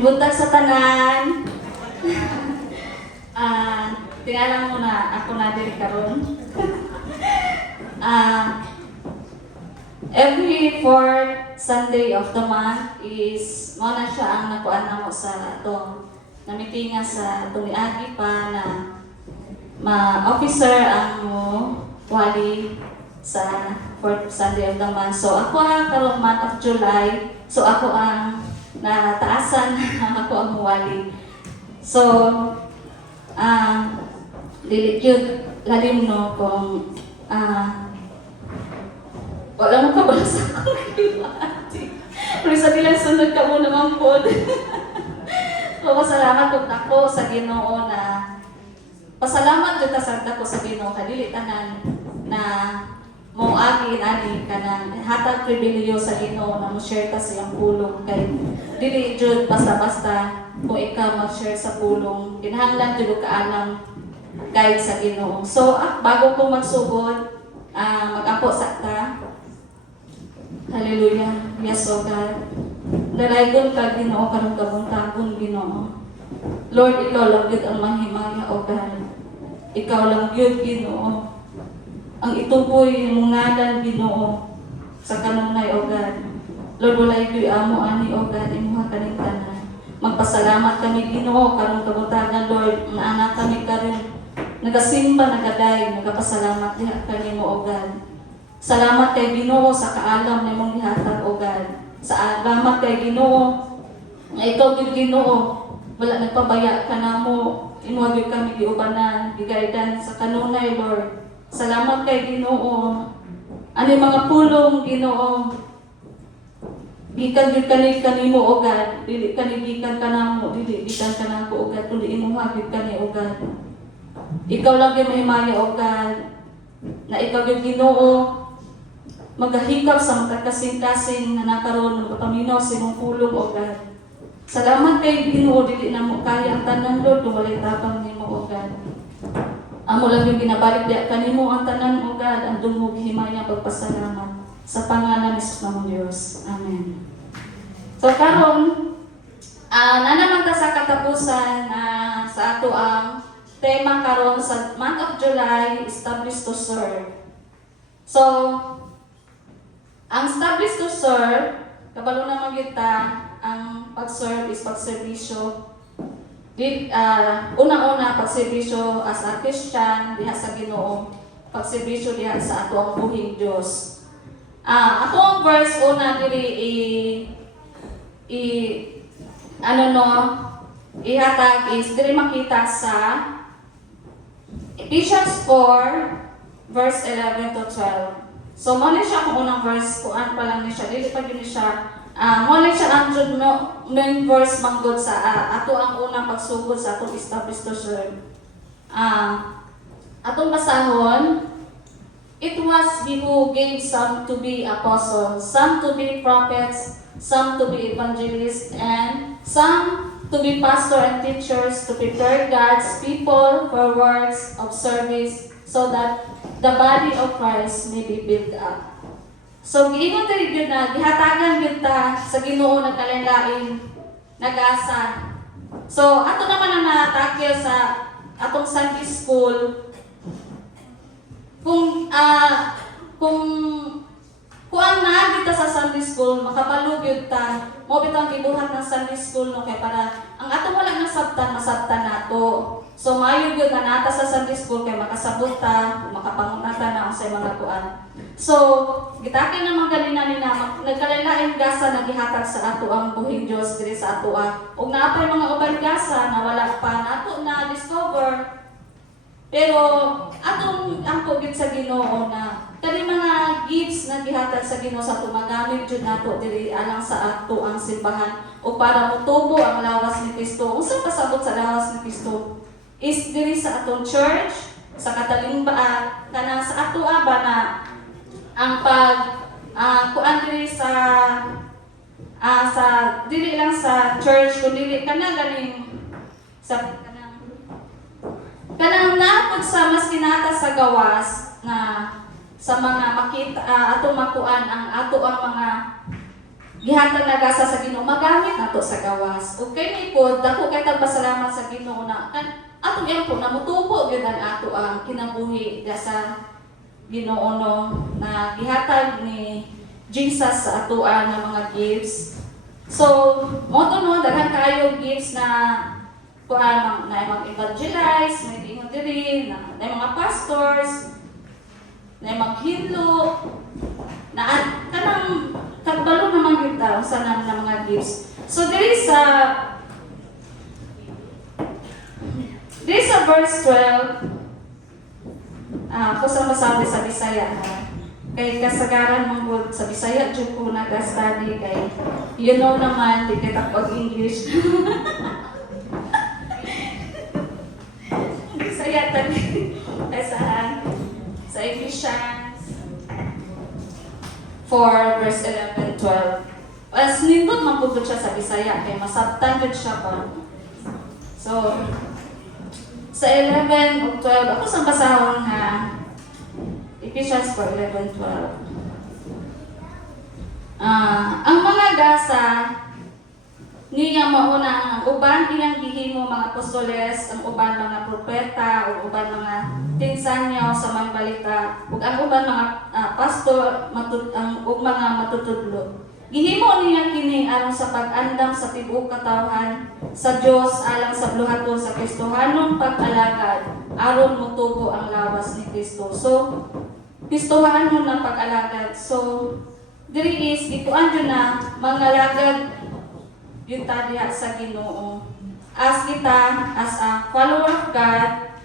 Buntag sa tanan. Tingala mo na ako na diri karon. Every fourth Sunday of the month is mo na siya ang nakuan namo sa atong namitinga sa tumiagi pa na ma-officer ang mo wali sa fourth Sunday of the month. So ako ang karong month of July, so ako ang nataasan ako ang wali. So dili gyud lalim no kung wala mo kabasa akong kibati. Pero sa dilang sunod ka mo naman po. So masalamat po ako sa Ginoo na pasalamat jud ta sa dako sa Ginoo kadili tanan na mo agi ani kanang hatag pribilehyo sa Ginoo na mo share ta sa iyang pulong kay dili jud basta-basta kung ikaw mag-share sa pulong kinahanglan jud ka alam guide sa Ginoo. So bago ko magsugod mag-apo sa ta. Hallelujah. Yes, O God. Dalaygon ka Ginoo karong kabuntagon Ginoo. Lord, ikaw lang gyud ang mahimaya, O God. Ikaw lang gyud Ginoo ang ituboy mong ngalan Ginoo sa kanunay, O God. Lord, walay gyud amo ani, O God, imuha kaning tanan. Magpasalamat kami Ginoo karong kabuntagan, Lord. Maanak kami karon nagasimba, nagaday, nagapasalamat diha kanimo, O God. Salamat kay Ginoo sa kaalam nimong gihatag, O God. Salamat kay Ginoo nga ikaw gyud Ginoo wala nagpabaya ka namo, imo gyud kami giubanan, gigaydan sa kanunay, Lord. Salamat kay Ginoo. Ani mga pulong Ginoo gikan gyud kanimo, O God. Dili gikan kanamo, dili gikan kanako, O God, kundi imuha gyud kani, O God. Ikaw lang gyud mahimaya, O God, na ikaw gyud Ginoo magahikap sa magkakasing-kasing na nakaroon magpapaminaw sa imong pulong, O God. Salamat kay Ginoo, dili na mo kaya ang tanan, Lord, kung walay tabang nimo, O God. Amo lang yung ginabalik diya kanimo ang tanan, O God, ang dungog himaya pagpasalamat sa pangalan ni Jesus namong Dios. Amen. So karon nanaman ta sa katapusan sa ato ang tema karon sa month of July, established to serve. So ang established to serve, kabalo naman kita, ang pag-serve is pagserbisyo. Una-una, pagserbisyo as a Christian, diha sa Ginoo, pagserbisyo diha sa ato ang buhing Diyos. Ato ang verse una diri ihatag is diri makita sa Ephesians 4 verse 11 to 12. So, mo na siya kung unang verse, kuan pa lang niya siya, dili pa yun siya, mo na siya ang main verse manggod sa ato ang unang pagsugod sa atong established to serve. Atong basahon, it was He who gave some to be apostles, some to be prophets, some to be evangelists, and some to be pastor and teachers to prepare God's people for works of service so that the body of Christ may be built up. So, giingon tayo yun na, gihatagan yun ta sa Ginoo ng kalenlain, nag-asa. So, ato naman ang natakil sa atong Sunday school. Kung ang naagit ta sa Sunday school, makapalugyod ta, mo bitang gibuhat ng Sunday school no kay para ang ato wala nasabtan, masabtan nato. So maayo gyud na nata sa Sunday school kay makasabot ta, makapangunata na ang sa mga kuan. So gitakin naman ganina ni na nagkalain gasa nagihatag sa ato ang buhing Dios diri sa ato ug naapay mga ubang gasa na wala pa nato na discover. Pero atong angko gid sa Ginoo na kani mga gifts na gihatag sa Ginoo sa ato magamit jud nato diri alang sa ato ang simbahan o para motubo ang lawas ni Kristo. Unsa pasabot sa lawas ni Kristo? Is diri sa atong church, sa katalimba, kanang sa ato ba na ang kuan diri sa dili lang sa church kundi kana ganing sa kanang napod sa mas kinata sa gawas na sa mga makita atong makuan ang ato ang mga gihatag na gasa sa Ginoo magamit nato sa gawas. Ug kay ni pod dako kay pasalamat sa Ginoo na atong iyang po namutubo gyud ang ato ang kinabuhi sa Ginoo no na gihatag ni Jesus sa atoan nga mga gifts. So, mo to no daghan kayo gifts na kuan na mga evangelize, may ingon diri na mga pastors, na maghilo, na kanang kagbalo naman gyud ta sa na mga gifts. So diri sa verse 12, kung sa masabi sa Bisaya ha, kay kasagaran mong good sa Bisaya jud ko nag-study kay you know naman di kita pag-English. Bisaya tani sa Ephesians 4 verse 11, 12. As nindot man pud siya sa Bisaya kay masabtan gud siya pa. So sa 11 o 12 ako sa basahon ha Ephesians 4:11, 12. Ang mga gasa niya mauna ang uban iyang gihimo mga apostoles, ang uban mga propeta, ug uban mga tinsanyaw sa mga balita, ug ang uban mga pastor ug mga matutudlo. Gihimo niya kini aron sa pag-andam sa tibuok katawhan sa Dios alang sa bluhaton sa Kristohanong pag-alagad aron motubo ang lawas ni Kristo. So Kristohanon ng pag-alagad. So diri is ituan jud na mangalagad yung tadiya sa Ginoo. As kita as a follower of God,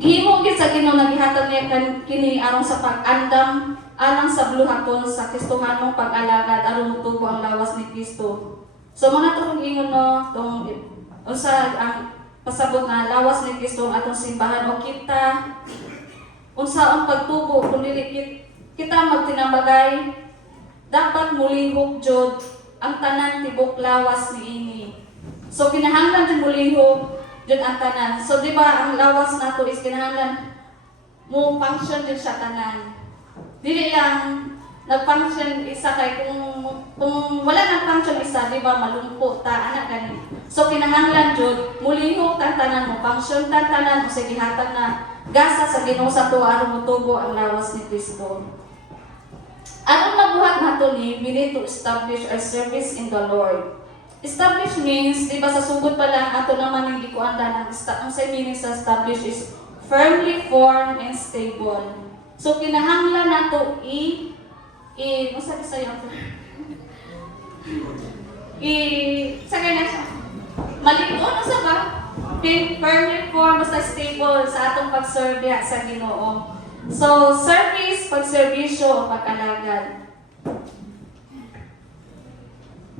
gihimo gid sa Ginoo nagihatag niya kini aron sa pag-andam alang sa bluhaton sa Kristohanong pag-alagad aron motubo ang lawas ni Kristo. So mga to ingon no tong usa ang pasabot na lawas ni Kristo ang atong simbahan o kita unsa ang pagtubo kun dili kita magtinambagay dapat mulihok jud ang tanan tibok lawas niini. So kinahanglan jud mulihok jud ang tanan. So di ba ang lawas nato is kinahanglan mo function jud sa tanan. Dili lang nag-function isa kay kung wala nang function isa di ba malumpo ta ana gani. So kinahanglan jud mulihok ang tanan mo function ta tanan o sige hatag na gasa sa Ginoo sa tuwa aron motubo ang lawas ni Kristo. Anong mabuhat nato ni we need to establish our service in the Lord. Establish means, di ba sa sugod pa lang ato naman yung gikuandan ang say meaning sa establish is firmly formed and stable. So kinahanglan nato mo sabi sa iyo sa kanya siya malig-on sa ba? Firmly formed basta stable sa atong pag-serve sa Ginoo. So, service, pagserbisyo, pag-alagad.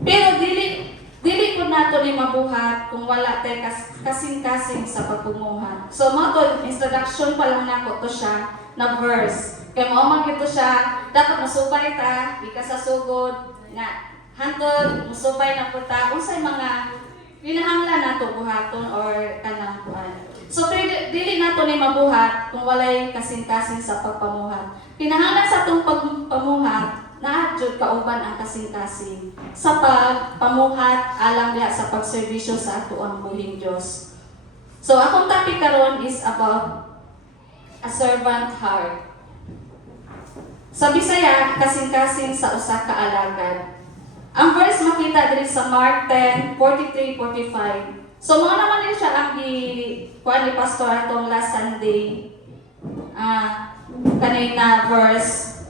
Pero dili ko nato ni mabuhat kung wala tay kasing-kasing sa pagpumuhat. So, mo to introduction pa lang nako to siya na verse. Kaya mo man gito siya, dapat masubay ta, di ka sa sugod nga hantod, musubay na po ta unsay mga kinahanglan nato buhaton or kanang kuan. So dili nato ni mabuhat kung walay kasing-kasing sa pagpamuhat. Kinahanglan sa atong pagpamuhat na jud kauban ang kasing-kasing sa pagpamuhat alang diha sa pagserbisyo sa ato ang buhing Dios. So akong topic karon is about a servant heart. Sa Bisaya, kasing-kasing sa usa ka alagad. Ang verse makita diri sa Mark 10:43-45. So mo naman din siya ang kuan ni pastor atong last Sunday. Kanina verse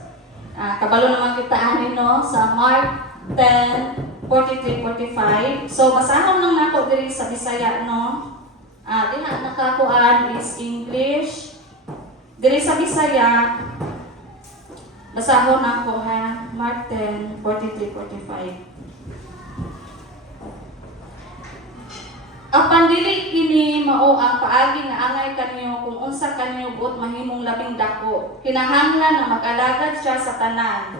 kabalo naman kita ani no sa Mark 10:43-45. So basahon lang nako diri sa Bisaya no. Diha nakakuan is English. Diri sa Bisaya basahon ako ha, Mark 10:43-45. Apan dili kini mao ang paagi nga angay kanyo kung unsa kanyo buot mahimong labing dako. Kinahanglan na mag-alagad siya sa tanan.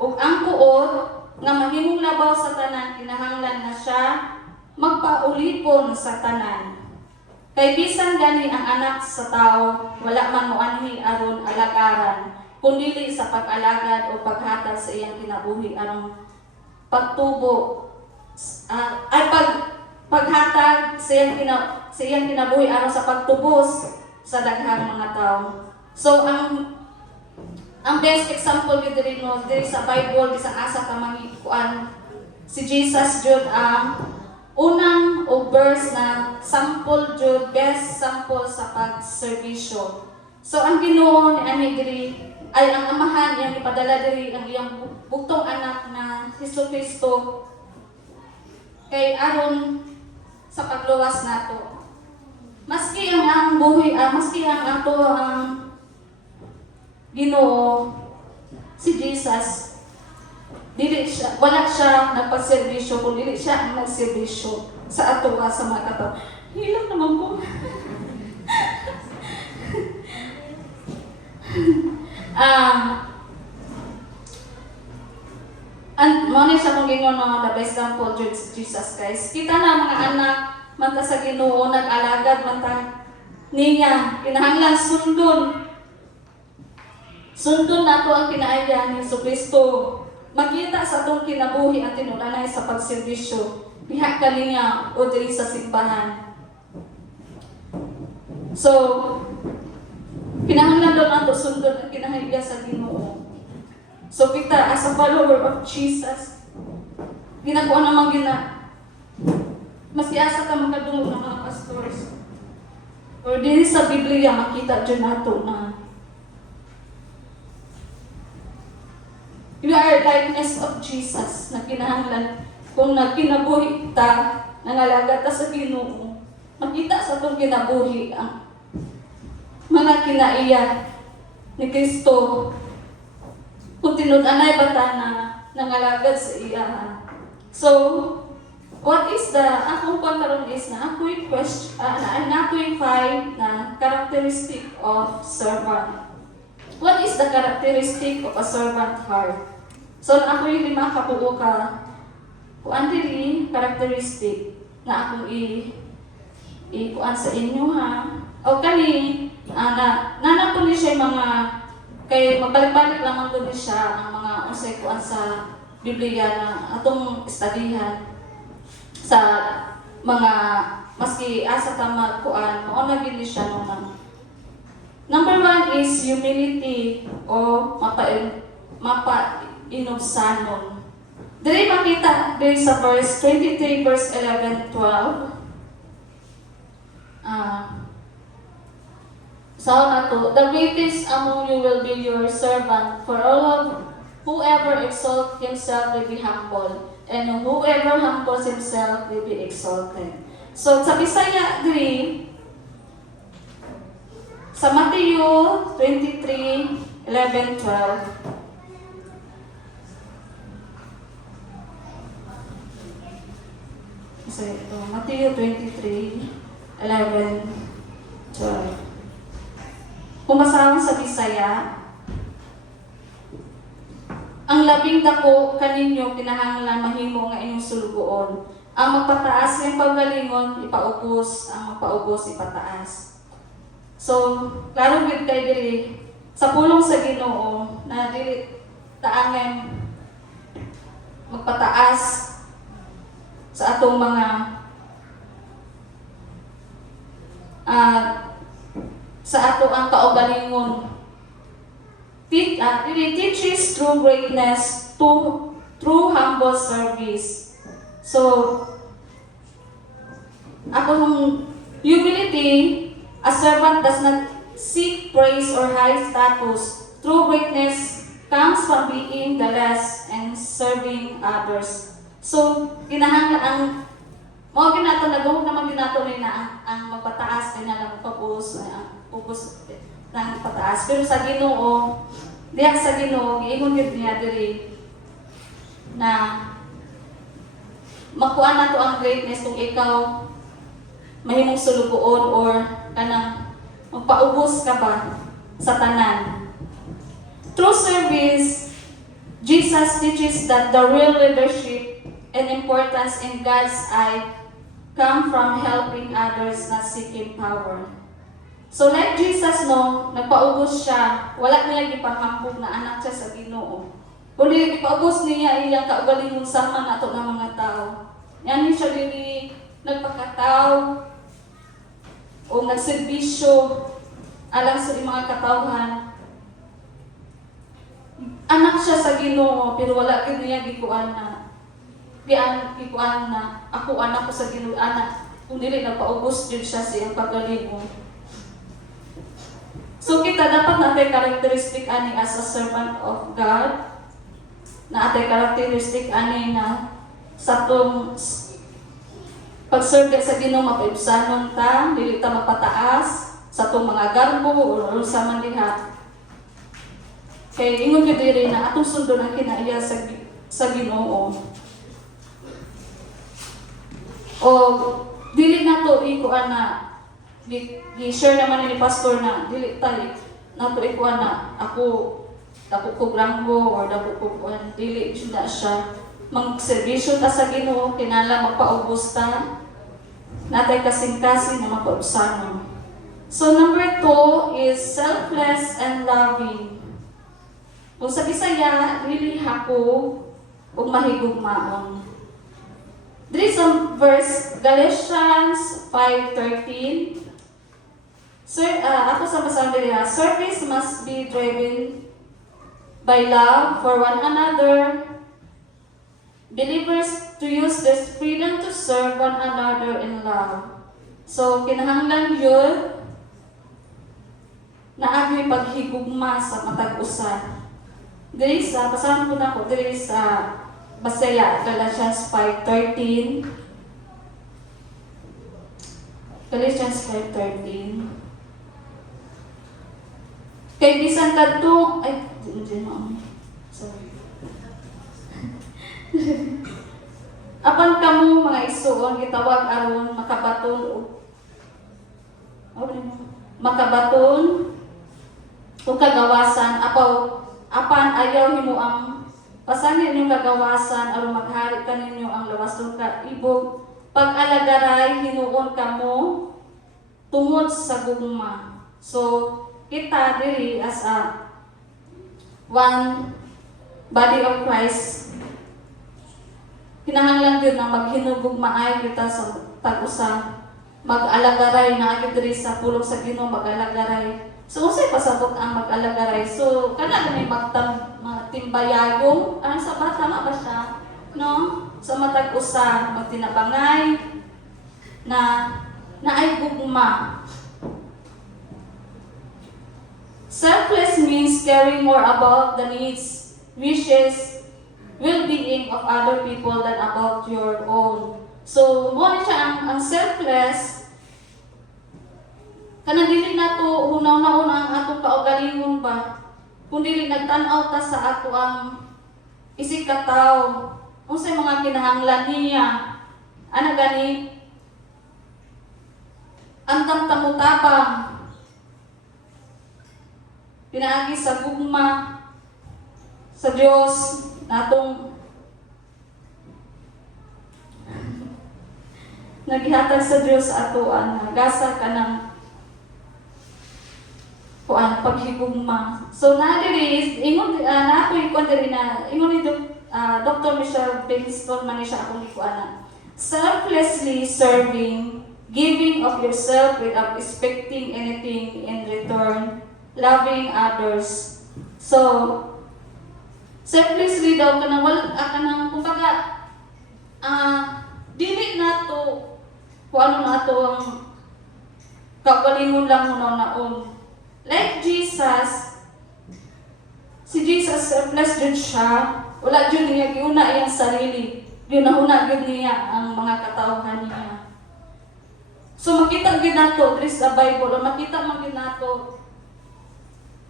Ug ang kuot nga mahimong labaw sa tanan kinahanglan na siya magpaulipon sa tanan. Kay bisan gani ang anak sa tao wala man moanhi aron alagaran. kundi sa pag-alagad o paghatag sa iyang kinabuhi aron pagtubo paghatag sa iyang kinabuhi aron sa pagtubos sa daghang mga tao. So ang best example gid diri no diri sa Bible bisang asa ka mangikuan si Jesus jud ang unang o verse na sample jud best sample sa pagserbisyo. So ang Ginoo ni ani diri ay ang amahan iyang ipadala diri ang iyang bugtong anak na Jesucristo kay aron sa pagluwas nato. Maski ang buhi, maski ang ato ang Ginoo si Jesus, wala siya nagpagserbisyo, kung dili siya ang nagserbisyo sa ato sa mga katao. Hilang naman po. Muna sa kong Ginoo no, the best example Jesus guys. Kita na mga anak manta sa Ginoo nag-alagad manta niya kinahanglan sundon nato ang kinaaya ni Jesucristo. Makita sa atong kinabuhi at tinulanay sa pagserbisyo diha kaniya o diri sa simbahan. So kinahanglan daw nato sundon ang kinahanglan sa Ginoo. So kita as a follower of Jesus, ginagawa naman mas iasa ka makadungog ng mga pastors. Or dili sa Biblia makita dyan nato na you are likeness of Jesus na kinahanglan kung nagkinabuhi ta, nangalaga ta sa Ginoo. Makita sa itong kinabuhi ang mga kinaiya ni Kristo kung tinud-anay bata na nangalagad sa iya. So, what is the, akong pagkaroon is na ako'y find na characteristic of servant. What is the characteristic of a servant heart? So, ako'y 5 kabuo ka kuan diri characteristic na akong kuan sa inyo ha. O kani, nanapon ni siya mga kay mabalik-balik lamang doon siya ang mga unsay kuan sa Biblia na atong studyhan sa mga maski asa ta magkuan mao na gid siya nung number 1 is humility o mapa-inobsanon. Dili makita diri sa verse 23 verse 11 12. So nato, the greatest among you will be your servant, for whoever exalts himself will be humble, and whoever humbles himself will be exalted. So sa Bisaya diri sa Matthew 23:11-12. So ito, Matthew 23:11-12. Kung masama sa Bisaya, ang labing dako kaninyo kinahanglan mahimo nga inyong sulugoon. Ang magpataas ng pagalingon ipaubos, ang magpaubos ipataas. So, klaro gid kay diri sa pulong sa Ginoo na dili taangan magpataas sa atong mga sa ato ang kaugalingon. It teaches true greatness through humble service. So, akong humility, a servant does not seek praise or high status. True greatness comes from being the less and serving others. So, kinahanglan mao ginato nagawog naman ginato ni na ang magpataas kay na lang pabos ubos ng pataas. Pero sa Ginoo, diha sa Ginoo, giingon gid niya diri na makuha nato ang greatness kung ikaw mahimong sulugoon or kanang magpaubos ka ba sa tanan. Through service, Jesus teaches that the real leadership and importance in God's eye come from helping others, not seeking power. So like Jesus no, nagpaubos siya, wala niya gipanghambog na anak siya sa Ginoo. Kundi ipaubos niya iyang kaugalingong sama nato ng mga tao. Yan ni siya dili nagpakataw o nagserbisyo alang sa mga katawhan. Anak siya sa Ginoo pero wala gid niya gikuan na ako anak ko sa Ginoo anak kung dili nagpaubos jud siya sa iyang pagalingon. So kita dapat natay karakteristik ani as a servant of God na atay karakteristik ani na sa tong pag-serve sa Ginoo mapaibsanon ta, dili ta mapataas sa tong mga garbo o sa man diha. Kay ingon gyud diri na atong sundon ang kinaiya sa Ginoo. O dili nato ikuan na gi-share naman ni pastor na dili tay nato ikuan na ako ko granggo or dako ko kuan dili jud na siya magserbisyo ta sa Ginoo kinala magpaubos ta natay kasing-kasing na mapaubsanon. So number 2 is selfless and loving. Kung sa Bisaya, dili hako ug mahigugmaon. There is some verse, Galatians 5:13. Sir, ako sa basang diriha, service must be driven by love for one another. Believers to use this freedom to serve one another in love. So, kinahanglan yun na agi paghigugma sa matag usa. Diri sa basahan ko na ko diri sa Bisaya, Galatians 5:13. Galatians 5:13. Kay bisan kadto ay sorry. Apan kamo mga igsoon gitawag aron makabaton o kagawasan apan ayaw himo ang pasangin ninyong kagawasan aron maghari kaninyo ang lawas ka ibog pag-alagaray hinuon kamo tungod sa gugma. So kita diri as a one body of Christ kinahanglan gyud na maghinugog maay kita sa tag-usa mag-alagaray na agad diri sa pulong sa Ginoo mag-alagaray. So, unsay pasabot ang mag-alagaray? So, kana ni magtimbayagong, sa bata nga ba siya? No? Sa matag-usa, magtinabangay, na naay gugma. Selfless means caring more about the needs, wishes, well-being of other people than about your own. So, mo ni siya ang selfless, kana dili nato hunaw-una ang atong kaugalingon ba kung dili nagtan-aw ta sa ato ang isig ka tawo unsay mga kinahanglan niya ana gani andam ta mutabang pinaagi sa gugma sa Dios natong naghihatag sa Dios ato ang gasa kanang kuan paghigugma. So na diri ingon na ako ikon diri na ingon ni Dr. Michelle Benston man siya akong ikuana. Selflessly serving, giving of yourself without expecting anything in return, loving others. So selflessly daw kanang kanang kumbaga dili nato kuan nato ang kagalingon lang hunaw-naon. Like Jesus, si Jesus selfless din siya. Wala din niya giuna iyang sarili. Ginahuna din niya ang mga katawhan niya. So makita gid nato diri sa Bible, makita man gid nato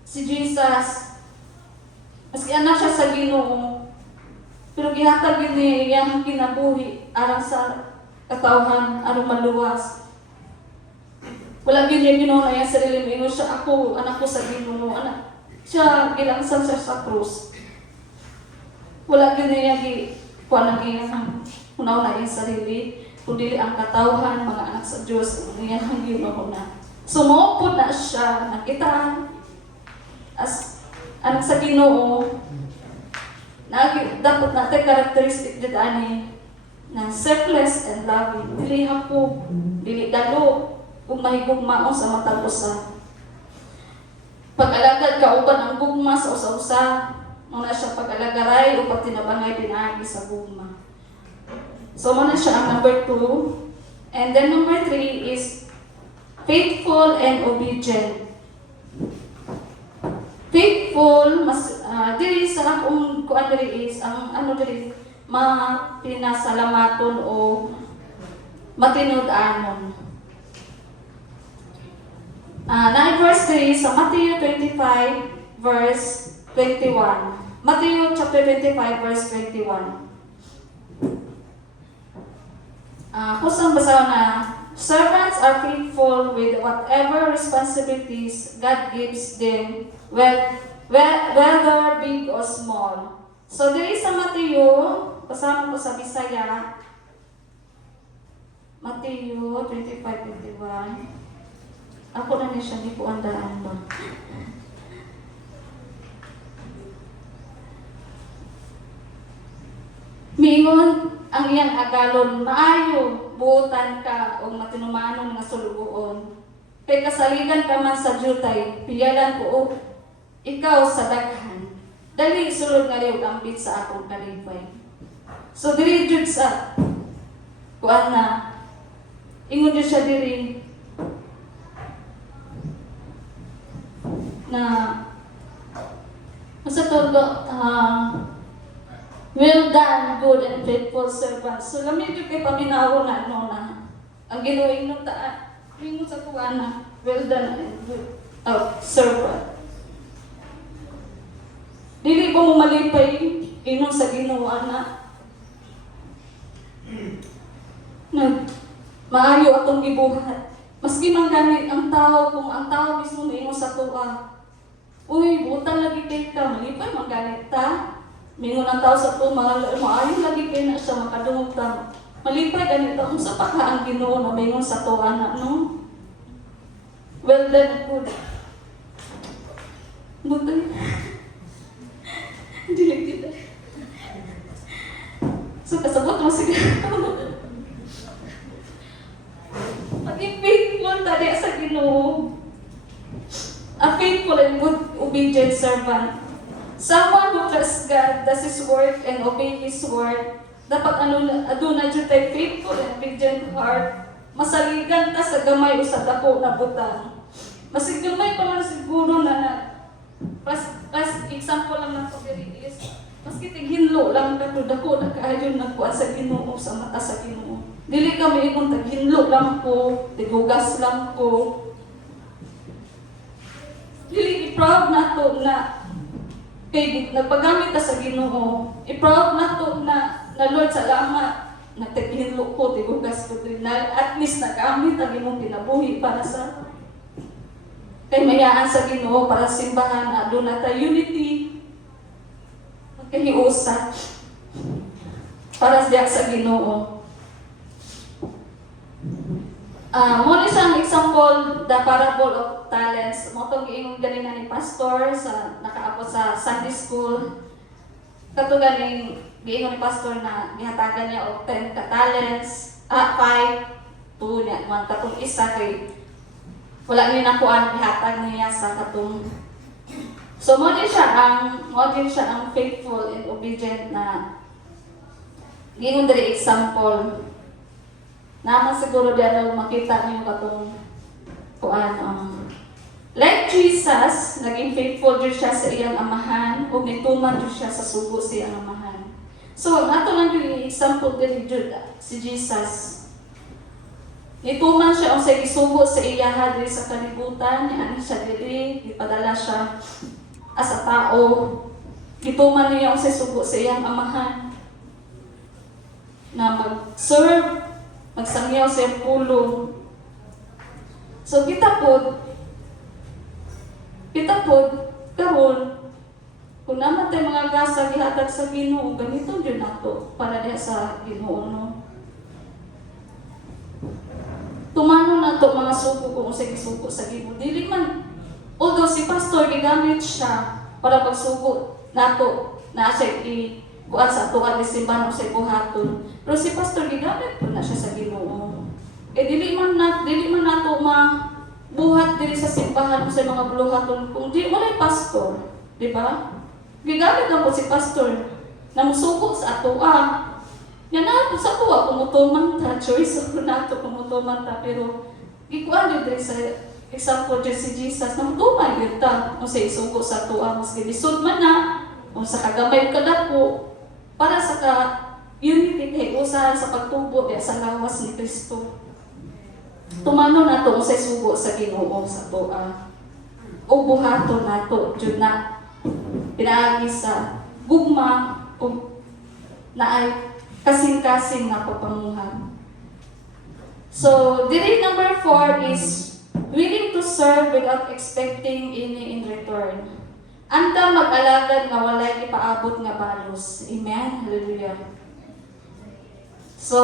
si Jesus. Maski anak siya sa Ginoo, pero gihatag gid niya iyang kinabuhi alang sa katawhan aron maluwas. Wala gyud niya Ginoo na iyang sarili mo siya ako anak ko sa Ginoo anak siya gilangsan siya sa krus. Wala gyud niya kuan ang iyang hunaw na iyang sarili kundi ang katawhan mga anak sa Dios ang iyang Ginoo na. Sumupod na siya, nakita as anak sa Ginoo, na dapat natin characteristic dito ani na selfless and loving. Dili hapog, dili dalo, kung mahigugmaon sa matag usa. Pag-alagad ka uban ang gugma sa usa-usa, muna siya pag-alagaray o pagtinabangay pinaagi sa gugma. So muna siya ang number 2. And then number 3 is faithful and obedient. Faithful, mas diri sa akong kuan diri is ang ano diri mapinasalamaton o matinud-anon. Na verse 3 sa Matthew 25 verse 21. Matthew chapter 25 verse 21. Kusang basa na, servants are faithful with whatever responsibilities God gives them, whether big or small. So, diri sa Matthew, kasama ko sa Bisaya, Matthew 25:21. Ako na niya siya, di po andaan ba? Mingon ang iyang agalon, maayo, buutan ka o matinumanon nga sulugoon. Kay kasaligan ka man sa jutay, piyalan ko o ikaw sa daghan. Dali sulod nga liw ang bit sa akong kalipay. So diri jud sa kuan na ingon jud siya diri na sa todo well done, good and faithful servant. So lamig jud kay paminaw na no na ang ginuing nung taan ingon sa tuwa na well done and good servant. Dili ko mo malipay ingon sa ginawa na maayo atong gibuhat. Maski man gani ang tao, kung ang tao mismo moingon sa tuwa, uy, buta lagi kay ka, malipay man gani ta. Mingon ang tao sa tuwa, maayo lagi kay na siya makadungog ta. Malipay gani ta, unsa pa ka ang Ginoo na mingon sa tuwa na, no? Well done, good. Buta. Dili. So, kasabot mo siguro. Maging faithful tadi sa Ginoo. A faithful and good obedient servant. Someone who trusts God, does His work, and obey His word. Dapat aduna jud tay faithful and obedient heart. Masaligan ta sa gamay o sa dako na butang. Masig gamay pa man siguro na Plus, example lang na ito diri is, maski tighinlo lang ka to dako na kaayon nagkuan sa Ginoo sa mata sa Ginoo. Dili kami ikong taghinlo lang ko, tigugas lang ko. Dili i-proud na to na kay nagpagamit ta sa Ginoo. I-proud na to na Lord salamat nagtaghinlo ko, tigugas ko din na at least nagamit ang imong kinabuhi para sa kay mayaan sa Ginoo para simbahan na doon natin unity magkahiusa para sa Ginoo. Muna isang example, the parable of talents. Mo itong giingong ganina ni Pastor sa nakaabot sa Sunday School. Kato ganing giingon ni Pastor na gihatagan niya og 10 ka talents, 5, 2 niya, man katong isa kay wala niya nakuan ihatag niya sa katong. So mo din siya ang faithful and obedient na giingon diri example. Naman siguro diyan makita niyo katong kuan like Jesus, naging faithful din siya sa iyang amahan ug nituman din siya sa sugo sa iyang amahan. So nato lang yung example diri jud si Jesus. Nituman siya ang sa gisugo sa iyaha diri sa kalibutan, ni ani siya diri, gipadala siya as a tao. Nituman niya ang sa sugo sa iyang amahan na mag-serve, magsangyaw sa iyang pulong. So kita pod karon kung naman tayo mga gasa gihatag sa Ginoo, ganito jud nato para diha sa Ginoo no. Tumano na ato mga suko kung sa gisuko sa Ginoo. Dili man, although si pastor gigamit siya para pagsugo nato na siya kuan sa ato ang simbahan o sa buhaton. Pero si pastor gigamit po na siya sa Ginoo. Dili man nato buhat diri sa simbahan o sa mga buluhaton kung di walay pastor, di ba? Gigamit lang po si pastor na musugo sa ato. Yan na, sa tuwa, kumutuman ta, choice ako na ito, kumutuman ta, pero ikuan yun din sa example dyan si Jesus, na mutuman yun ta, kung sa isugo sa tuwa, mas gilisod man na, kung sa kagamay kadako, para sa unity kay usahan sa pagtubo kaya sa lawas ni Kristo. Tumano na ito kung sa isugo sa Ginoo sa tuwa. O buhato na ito, dyan na, pinaagi sa gugma, o na ay kasing-kasing na papamuhan. So, dili number 4 is willing to serve without expecting any in return. Anda mag-alagad nga walay ipaabot nga balos. Amen? Hallelujah. So,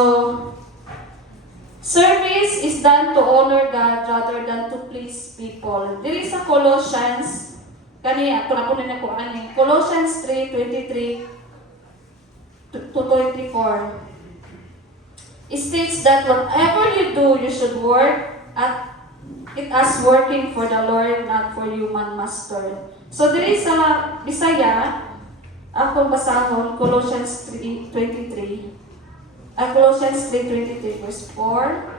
service is done to honor God rather than to please people. Dili sa Colossians, kaniya, kunapunin na ko ani. Colossians 3:23 to 24. It states that whatever you do, you should work at it as working for the Lord, not for human master. So diri sa Bisaya, akong basahon, Colossians 3:23. Colossians 3:23 verse 4.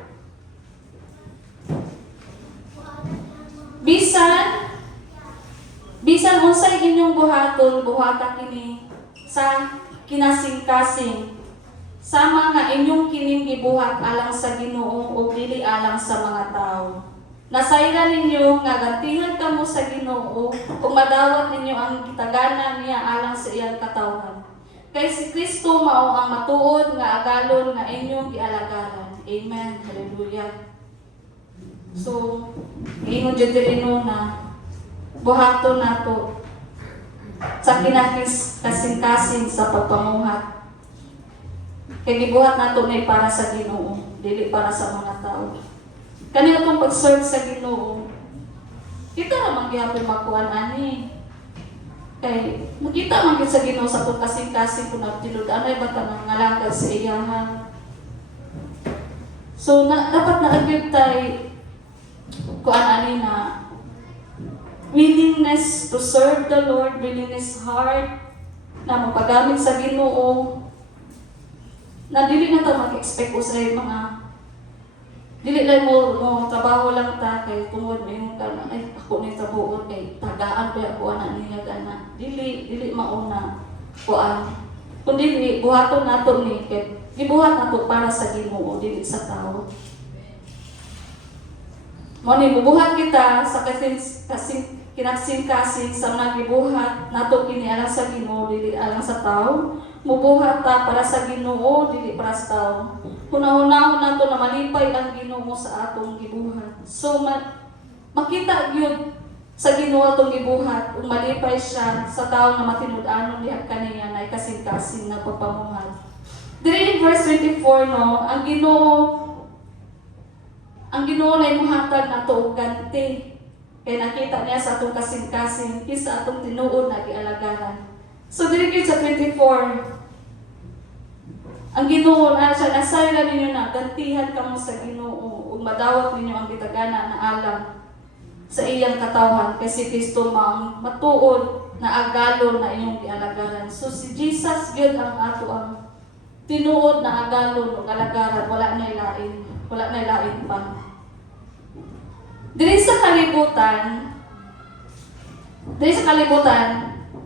Bisan unsay inyong buhaton, buhata kini sa kinasing-kasing, sama nga inyong kining gibuhat alang sa Ginoo o dili alang sa mga tao. Nasayran ninyo nga gantihan kamo sa Ginoo o madawat ninyo ang kitaganan niya alang sa iyang katawhan. Kay si Kristo mao ang matuod nga agalon nga inyong gialagaran. Amen. Hallelujah. So, ingon jud diri no na buhaton nato sa kasing-kasing sa pagpamuhat. Kaya gibuhat nato na para sa Ginoo, dili para sa mga tao. Kanina itong pag-serve sa Ginoo, kita naman gihapon makuhaan ani. Kay makita man gid sa Ginoo sa itong kasing-kasing kung nagtilod, anay ba ta nangalangkad sa iyahan. So, dapat na-agree tayo kuhaan ani na willingness to serve the Lord, willingness heart, na mapagamit sa Ginoo, na dili na ta mag-expect usay mga dili lang mo trabaho lang ta kay tungod mo ka na ay ako ni tabuon kay tagaan ba ako ana niya gana dili mauna kuan kundi buhaton nato ni kay gibuhat nato para sa Ginoo dili sa tao. Mo ni bubuhat kita sa kinasing-kasing sa mga gibuhat nato kini alang sa Ginoo dili alang sa tao. Mubuhat ta para sa Ginoo dili para sa tao. Hunahunahon nato na malipay ang Ginoo sa atong gibuhat. So makita gyud sa Ginoo atong gibuhat ug malipay siya sa tao nga matinud-anon diha kaniya na kasing-kasing na pagpamuhat. Diri verse 24 no, ang Ginoo na imuhatag nato og ganti. Kaya nakita niya sa atong kasing-kasing kisa atong tinuod na gialagaran. So diri sa 24, ang Ginoo na siya nasayran ninyo na gantihan kamo sa Ginoo ug madawat ninyo ang bitagana na alam sa iyang katawhan kasi Kristo ang matuod na agalon na inyong gialagaran. So si Jesus gyud ang ato ang tinuod na agalon ug alagaran, wala na lain pa. Diri sa kalibutan,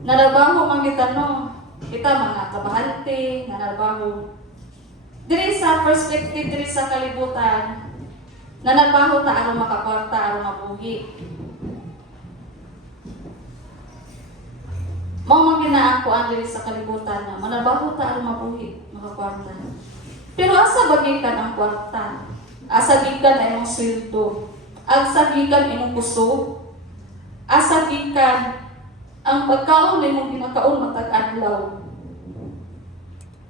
narabaho man kita no. Kita mga kabahante, narabaho. Diri sa perspective diri sa kalibutan, nanabaho ta aron makakwarta aron mabuhi. Mao man ginaakuan diri sa kalibutan na manabaho ta aron mabuhi, makakwarta. Pero asa bagikan ang kwarta? Asa gikan ay imong sweldo? Asa gikan imong kusog? Asa gikan ang pagkaon imong ginakaon matag adlaw?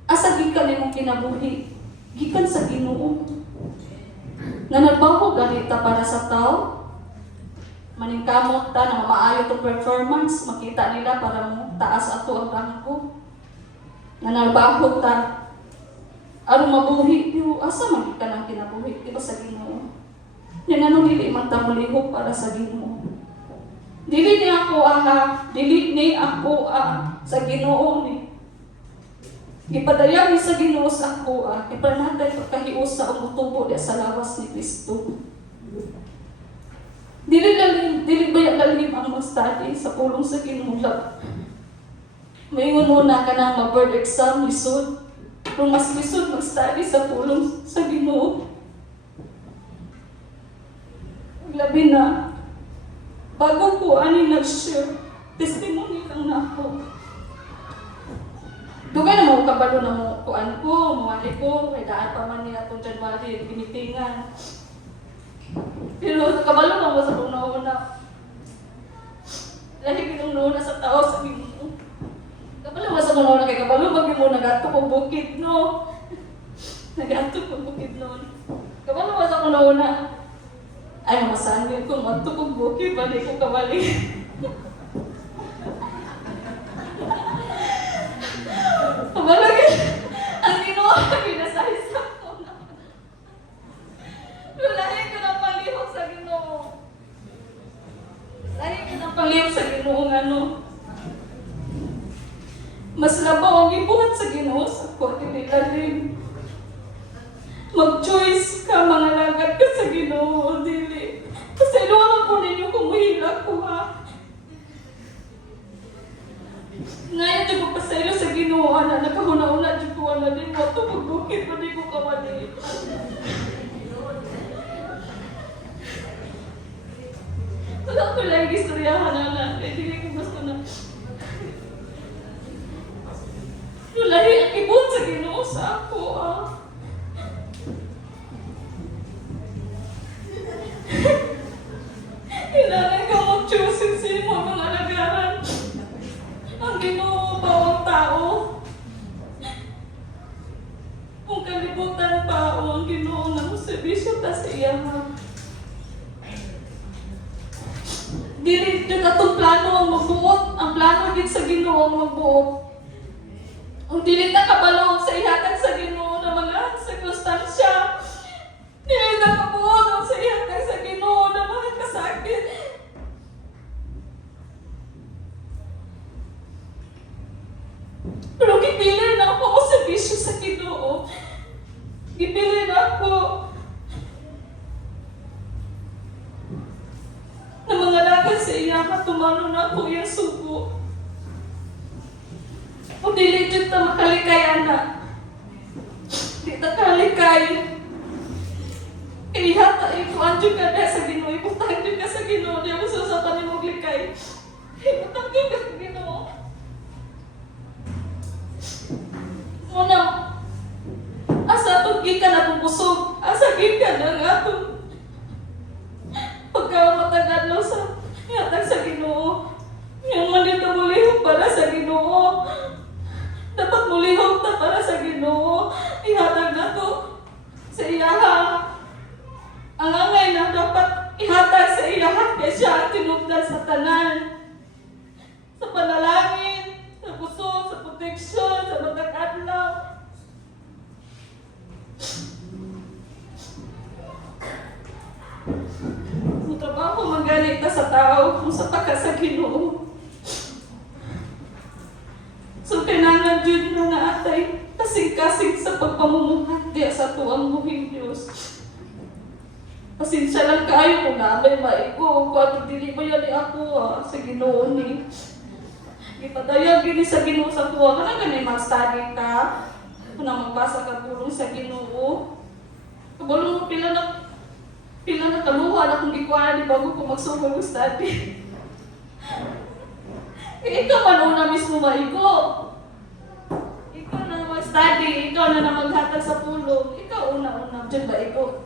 Asa gikan imong kinabuhi? Gikan sa Ginoo. Na nagbaho ganita para sa tao. Maningkamot ta na maayo to performance, makita nila para mo taas ato ang rangko. Na nagbaho ta aron mabuhi pero asa man ka nang kinabuhi di ba sa Ginoo. Nya nganong dili man ta molihok para sa Ginoo. Dili ni ako dili ni ako sa Ginoo ni. Ipadayag ni sa Ginoo sa ako ipanatay pagkahiusa ang mutubo di sa lawas ni Kristo. Dili ba lalim ang mag-study sa pulong sa Ginoo. May una ka nang ma-board exam lisod. Kung mas lisod mag-study sa pulong sa Ginoo. Labi na bago ko nag-share testimony lang na ako. Dugay na mo kabalo na mo kuan ko, mawali ko, may daan pa man niya itong January, gimitingan. Pero kabalo ka mo sa una-una. Lahi pinong sa tao sa Ginoo. Kabalo mo sa una-una kay kabalo mag mo nagato ko bukid no. Nagato ko bukid noon. Kabalo mo sa una-una. Ay masanggol ko magto ko bukid bali ko kabali. Kabalo ang Ginoo pinasahi sa ako. Lahi ko ng palihog sa Ginoo. Lahi ko ng palihog sa Ginoo ano. Mas labaw ang ibuhat sa Ginoo sa ko dili. Mag-choice ka mga lagat ka sa Ginoo dili. Kasi luwa ko ninyo kung mahila ko Ngayon di ko pasaylo sa Ginoo na nakahuna-una di ko din mo ito pagbukit pa di ko kamali. Wala ko lang istoryahan na hindi ko gusto na. Lahi ang ibot sa Ginoo sa ako Kailangan ka mag-choosing sa imo mga lagaran. Ang Ginoo bawang tao. Kung kalibutan pa ang Ginoo na mo serbisyo ta sa iya Dili jud atong plano ang magbuot, ang plano gid sa Ginoo ang magbuot. Kung dili ta kabalo sa ihatag sa Ginoo na mga sirkunstansya, dili ta kabuot ang sa ihatag sa Ginoo na mga kasakit. Pero gipili na ako serbisyo sa Ginoo. Gipili na ako na mga lagan sa iya katumano na ako yung subo. Kung dili dyan ta makalikay di ta kalikay. Inihata ikuan dyan ka na sa Ginoo, ibutang dyan ka sa Ginoo, di mo susapan ni mong likay. Ibutang dyan ka sa Ginoo. Muna, asa itong gikan atong busog, asa gikan ang atong pagkamatagano sa ihatag sa Ginoo. Yung manito mulihog para sa Ginoo. Dapat mulihog ta para sa Ginoo. Ihatag na to sa iyaha. Ang angay na dapat ihatag sa iyaha kaya siya ang tinugdan sa tanan. Sa panalangin, sa busog, sa proteksyon, sa matag adlaw. Ang trabaho magalit na sa tao kung sa pagka sa Ginoo. So, kailangan yun na naatay kasing-kasing sa pagpamumuhat diya sa tuwang buhing Diyos. Pasensya lang kayo kung namin maigo. Kung dili ba yan ako sa Ginoo ni. Ipadayag yun sa Ginoo sa tuwa. Kaya ganun mag-study ka. Kung na magbasa ka pulong sa Ginoo. Kabalo mo pila na kaluha na kung ikuha bago ko magsugol study. Ikaw man una mismo maigo. Ikaw na mag-study, ikaw na maghatag sa pulong. Ikaw una-una. Diyan ba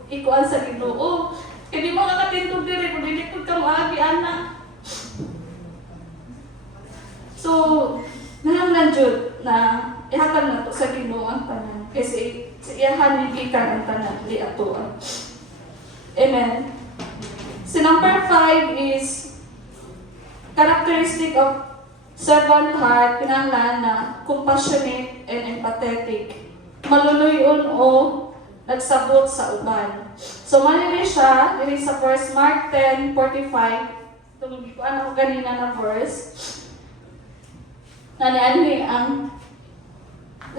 ikuan sa Ginoo? Kaya di mo kakatintog diri kung dilikod ka maagi, anak. So, nahanglan dyan na ihatag na to sa Ginoo ang tanan. Kasi sa iyahan ni gikan ang tanan, di atoan. Amen. So number 5 is characteristic of servant heart, kinahanglan na compassionate and empathetic. Maluluyon o nagsabot sa uban. So manili siya, dili sa verse Mark 10:45. Tunggu ko ano ganina na verse. Nani ang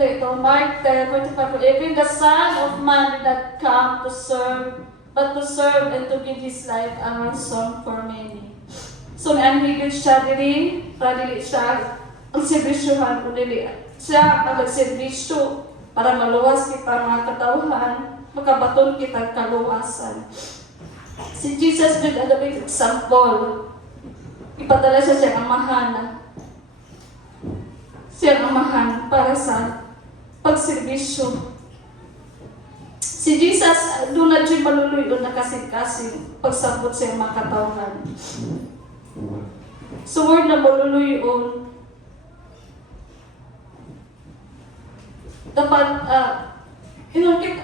ito, Mark 10:45. Even the Son of Man did not come to serve, but to serve and to give His life a ransom for many. So, naanhigil siya dili, para dili siya ang servisyohan o dili siya ang servisyo para maluwas kita mga katawhan, makabaton kita kaluwasan. Si Jesus did a big example. Ipadala siya siyang amahan. Siyang amahan para sa pagserbisyo. Si Jesus, doon na dyan maluluyo na kasing-kasing pagsabot sa mga katawhan. So, word na maluluyon, dapat,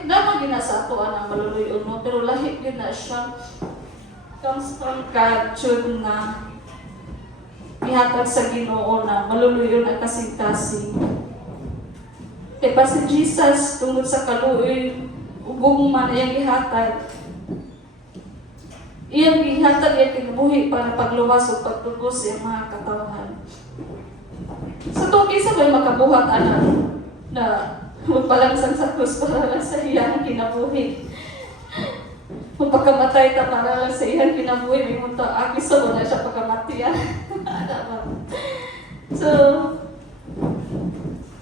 dapat ginasatuan ang maluluyon mo, pero lahi din na siya comes from God, Jude na ihatag sa Ginoo na maluluyon ang kasing-kasing. Kaya pa si Jesus, tungkol sa kaluoy, ugong man iyang ihatag, iyang kinabuhi para pagluwas o pagtugos sa mga katawhan. Sa tuki sa may makabuhat anak na magpalangsang sa krus para lang sa iyang kinabuhi. Magpakamatay ta para lang sa iyang kinabuhi, may munta aki sa wala siya pagkamatiyan. So,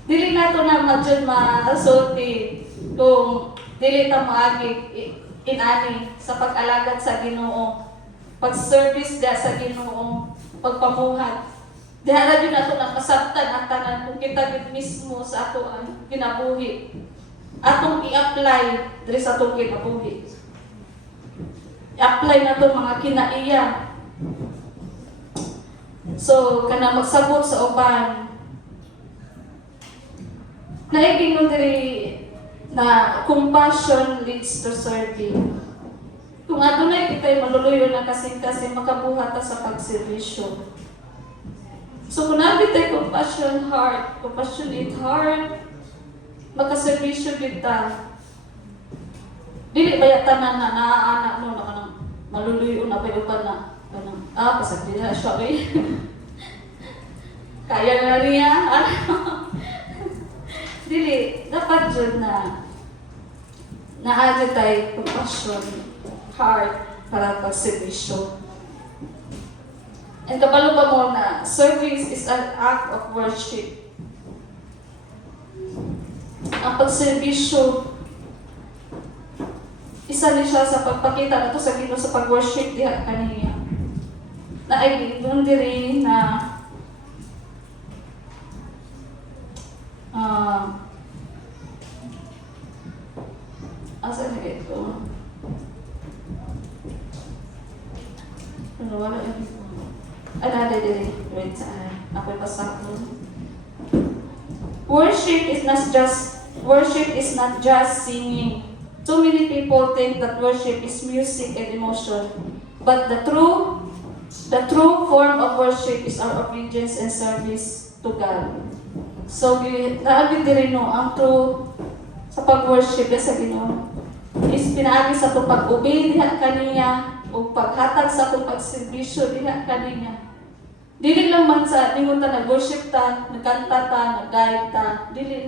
dili nato na madyan masulti kung dili ta maagi inani sa pag-alagad sa Ginoo, pag-service da sa Ginoo, pagpamuhat. Diha ra gyud nato na masabtan ang tanan kung kita gid mismo sa ato ang kinabuhi. Atong i-apply diri sa atong kinabuhi. I-apply nato mga kinaiya. So, kana magsabot sa uban. Naigingon diri na compassion leads to serving. Kung adunay kita'y maluluyo na kasing-kasing makabuhat sa pagserbisyo. So kung nabitay compassionate heart, makaserbisyo kita. Dili ba yatanan na naaanak mo na kanang maluluyo na bayo pa na kanang pasagdi na siya eh. Kaya nga niya, dili, dapat dyan na naadya tayo compassion, heart, para pagservisyo. And kabalo ba mo na service is an act of worship. Ang pagservisyo, isa ni siya sa pagpakita nato sa Ginoo sa pag-worship diha kaniya. Na ay doon diri na asa na ito? Ano wala yun? Dali. Wait, saan? Ako'y pasakon. Worship is not just singing. Too many people think that worship is music and emotion. But the true form of worship is our obedience and service to God. So, naagid din no, ang true sa pag-worship sa Ginoo is pinaagi sa itong pag-obey diha kaniya o paghatag sa itong pagservisyo diha kaniya. Dili lang man sa ningon ta nag-worship ta, nagkanta ta, nag-guide ta, dili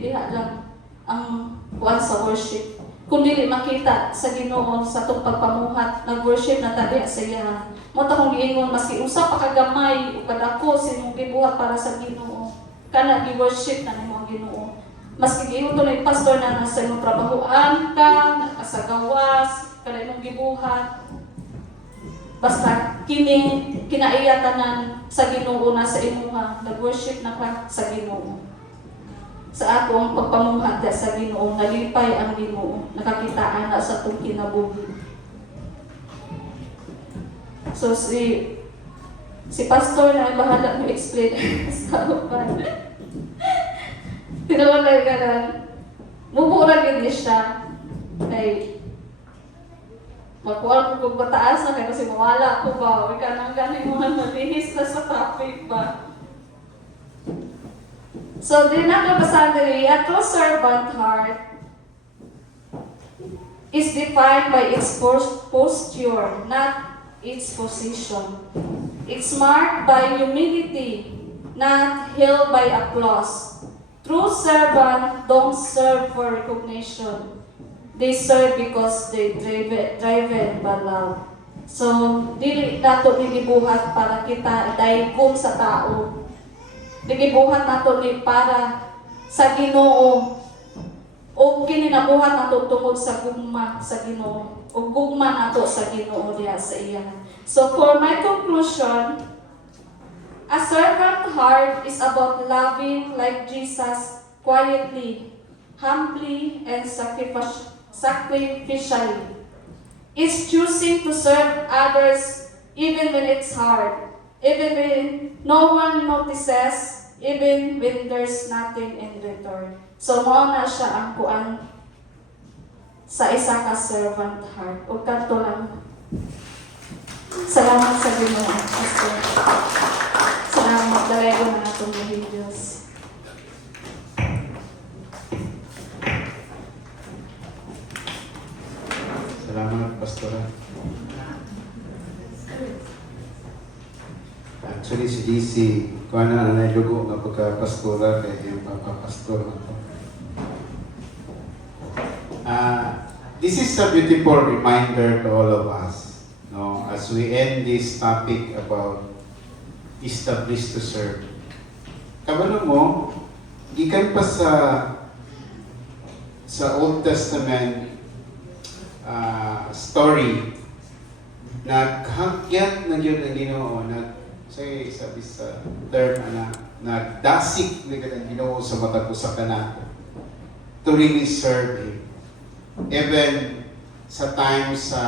diha lang ang kuan sa worship. Kung dili makita sa Ginoo sa itong pagpamuhat, nag-worship na ta diha sa iya. Mo ta kung giingon maski usa pa kagamay o kadako sa imong gibuhat para sa Ginoo, kana gi-worship na nimo ang Ginoo. Maski giingon to na pastor na nasa imong trabahoan ka, nakasagawas, kana imong gibuhat. Basta kinaiyatanan sa Ginoo na sa imuha, nag-worship na ka sa Ginoo. Sa atong pagpamuhat sa Ginoo, nalipay ang Ginoo, nakakitaan na sa atong kinabuhi. So si pastor na bahala mo explain sa upan. Tinawagay ka na, mubura gini siya, ay Magkuha ko kung bataas na kaya kasi mawala ko ba. Huwag ka nang galing mga malihis na sa topic ba. So, din ako basahan diri, a true servant heart is defined by its posture, not its position. It's marked by humility, not hailed by applause. True servant don't serve for recognition. They serve because they driven by love. So, dili nato nilibuhat para kita daigom sa tao. Nilibuhat nato ni para sa Ginoo. O kininabuhat nato tungod sa gugma sa Ginoo. O gugma nato sa Ginoo diha sa iya. So, for my conclusion, a servant heart is about loving like Jesus quietly, humbly, and sacrificially. It's choosing to serve others even when it's hard, even when no one notices, even when there's nothing in return. So, mao na siya ang kuan sa isa ka servant heart. O kanto lang. Salamat sa Ginoo, Pastor. Salamat, dalago na natong videos. Salamat, Pastora. Actually, si DC, kung ano na lugo nga pagka-pastora, kaya yung papapastor ako. This is a beautiful reminder to all of us, no, as we end this topic about established to serve. Kabalo mo, gikan pa sa Old Testament story, naghagyat na yun ang Ginoo, sabi sa term nagdasik na yun ang Ginoo sa mata ko sa kanan to really serve Him. Even sa times sa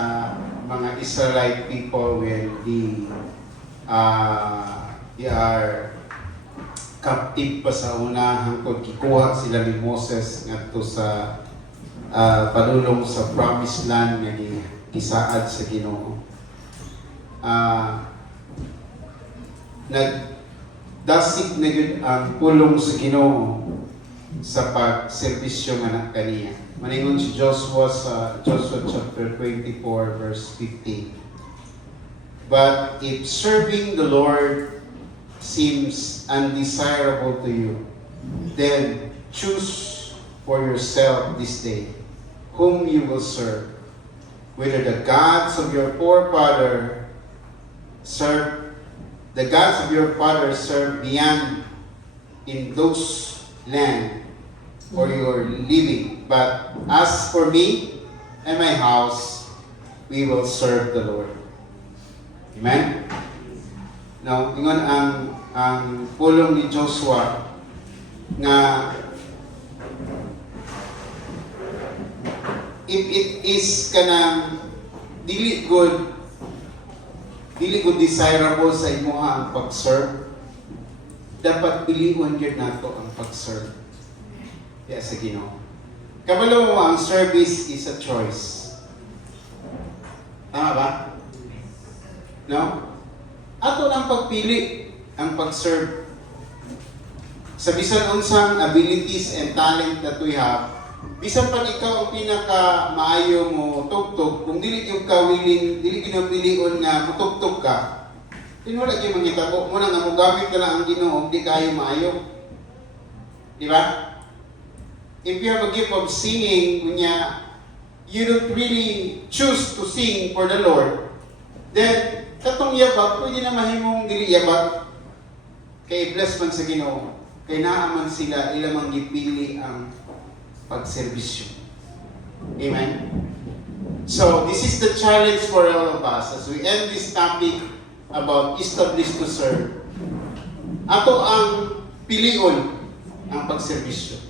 mga Israelite people when they are captive pa sa una hangtod gikuha sila ni Moses ngadto sa padulong sa promised land nga gisaad sa Ginoo. Nagdasig na yun ang pulong sa Ginoo sa pagserbisyo nga kaniya. Maningon si Joshua sa Joshua chapter 24 verse 15. But if serving the Lord seems undesirable to you, then choose for yourself this day whom you will serve, whether the gods of your forefather serve beyond in those land or your living. But as for me and my house, we will serve the Lord. Amen? Now, ingon ang pulong ni Joshua nga if it is kanang dili good desirable sa imuha ang pag-serve, dapat pilion gyud nato ang pag-serve. Kaya sa Ginoo. Kabalo mo ang service is a choice. Tama ba? No? Ato lang pagpili ang pag-serve. Sa bisan unsang abilities and talent that we have, bisan pa ikaw ang pinaka-maayo mo tugtog, kung dili yung ka willing, dili ginapilion nga mutugtog ka, wala yung mangitabo mo na nga mo gamit ka lang ang Ginoo, di kayo maayo. Di ba? If you have a gift of singing, you don't really choose to sing for the Lord, then katong yabag, pwede na mahimong dili yabag. Kay bless man sa Ginoo, kay naaman sila, ilamang gipili ang pagserbisyo. Amen? So, this is the challenge for all of us as we end this topic about established to serve. Ato ang pilion ang pagserbisyo.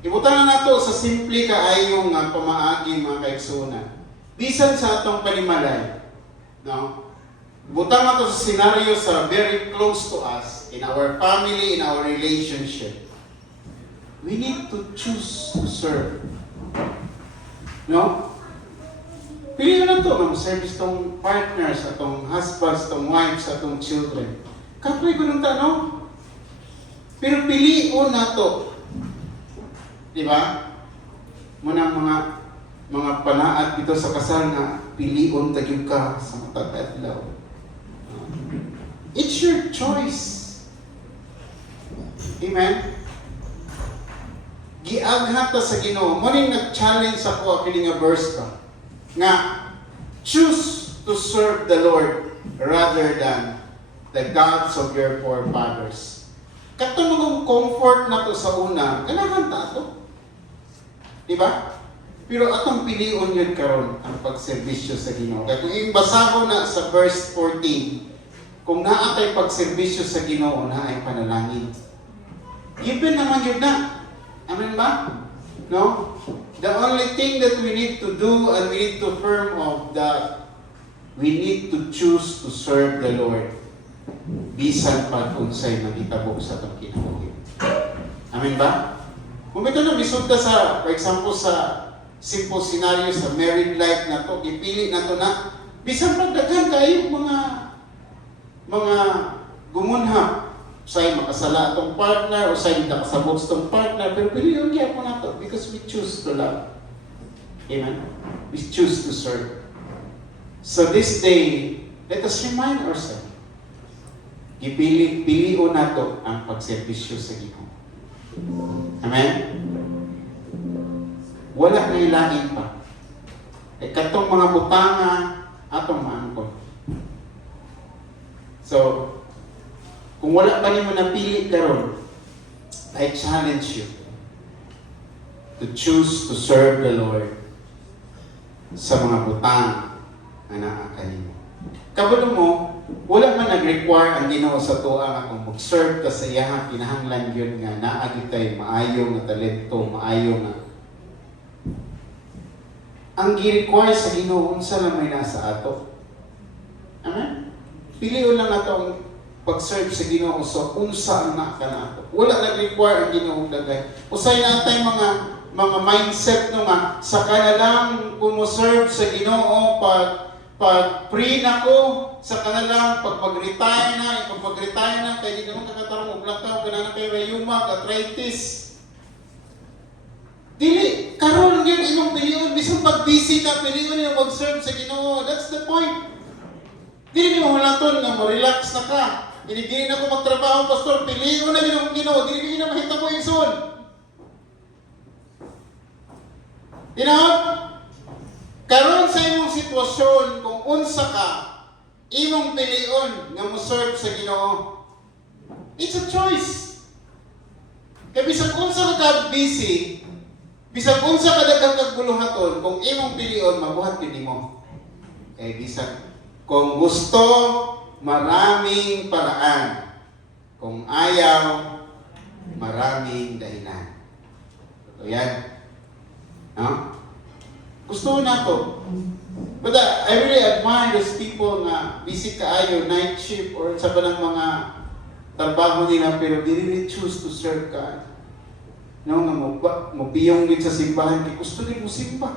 Ibutangan nato sa simple kaayong pamaagi mga kaigsunan. Bisan sa atong panimalay, no? Butang nato sa scenario sa very close to us, in our family, in our relationship. We need to choose to serve. No? Piliin na to, ng service tong partners, atong husbands, atong wives, atong children. Kapoy ko ng tanong. Pero piliin na to. Di ba? Muna mga panaat dito sa kasal na piliin tagyog ka sa matag adlaw. It's your choice. Amen? Giaghat ta sa Ginoo. Muning nag-challenge ako kini nga verse ba nga choose to serve the Lord rather than the gods of your forefathers. Katong comfort na to sa una, ganahan ta to. Di ba? Pero atong pilion yun karon ang pagserbisyo sa Ginoo. Kaya kung ibasahon na sa verse 14, kung naatay pagserbisyo sa Ginoo, naay panalangin. Given naman yun na. Amen ba? No? The only thing that we need to do and we need to firm of that, we need to choose to serve the Lord. Bisan pa kung sa'y magitabok sa itong kinabuhi. Amen ba? Kung ito na misod ka sa, for example, sa simple scenario sa married life na to, ipili na to na, bisan pagdagan kayo mga gumunha, say makasala atong partner o say nakasabot sa atong partner, pero piliyon niya po na to because we choose to love. Amen? We choose to serve. So this day, let us remind ourselves, piliyon na to ang pagserbisyo sa Ginoo. Amen? Wala na ilain pa. Katong mga butanga, atong maangkon. So, kung wala pa nimo napili karon, I challenge you to choose to serve the Lord sa mga butang na naa kanimo. Kabalo mo, wala man nag-require ang Ginoo sa tuwa nga kung mag-serve ka sa iyang kinahanglan yun nga naa kitay maayo nga talento, maayo nga. Ang gi-require sa Ginoo unsa lang may nasa ato. Amen? Pilion lang ato ang pag-serve sa Ginoo sa unsa ang nakanato. Wala nag-require ang Ginoo dagay. Usay natay mga mindset no nga sa kanalang kumo-serve sa Ginoo pag free na ko sa kanalang pag mag-retire na kay di naman kakatarong og lakaw kanang kay rayuma arthritis. Dili karon gyud imong pilion bisan pag busy ka pilion niyo mag-serve sa Ginoo. That's the point. Dili mo hulaton nga mo relax na ka. Dili na ko magtrabaho, pastor, piliin na yun ang Ginoo, dili na mahitabo yung son. Tinaot? Karon sa imong sitwasyon, kung unsa ka, imong pilion nga mo serve sa Ginoo. It's a choice. Kaya bisag unsa ka busy, bisag unsa ka daghang kaguluhaton, kung imong pilion, mabuhat yun nimo. Kaya bisag, kung gusto, maraming paraan. Kung ayaw, maraming dahilan. So yan. No? Gusto na to. But I really admire those people na busy kaayo, night shift, or sa ng mga trabaho nila, pero they really choose to serve God. No, nga mo biyong din sa simbahan, kay gusto din mo simba.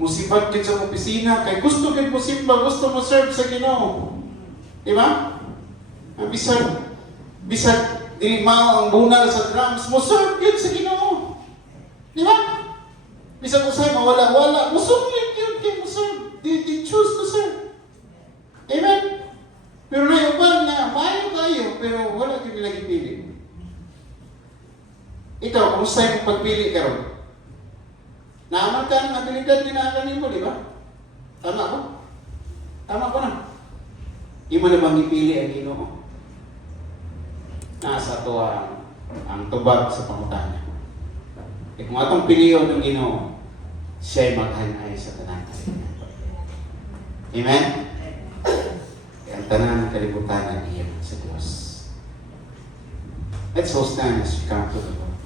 Musibat din sa opisina, kay gusto din mo simba, gusto mo serve sa Ginoo. Di ba? Bisag di mao ang bunal sa drums, mo serve yun sa Ginoo. Di ba? Bisag usay mawala-wala, mo serve yun kay mo serve. They choose to serve. Amen? Pero nayuban na, maayo kayo, pero wala kayo nila gipili. Ikaw, kumusta yung pagpili ka ron? Naaman ka ng abilidad ni naakan mo, di ba? Tama ko? Tama ko na. Di mo na bang ipili ang Ginoo? Nasa to ang tubag sa pangutana. E kung atong piliyon ng Ginoo, siya'y maghanay sa tanan. Amen? Kaya ang tanan ng kalibutan iyan sa Diyos. Let's all stand as we come to the Lord.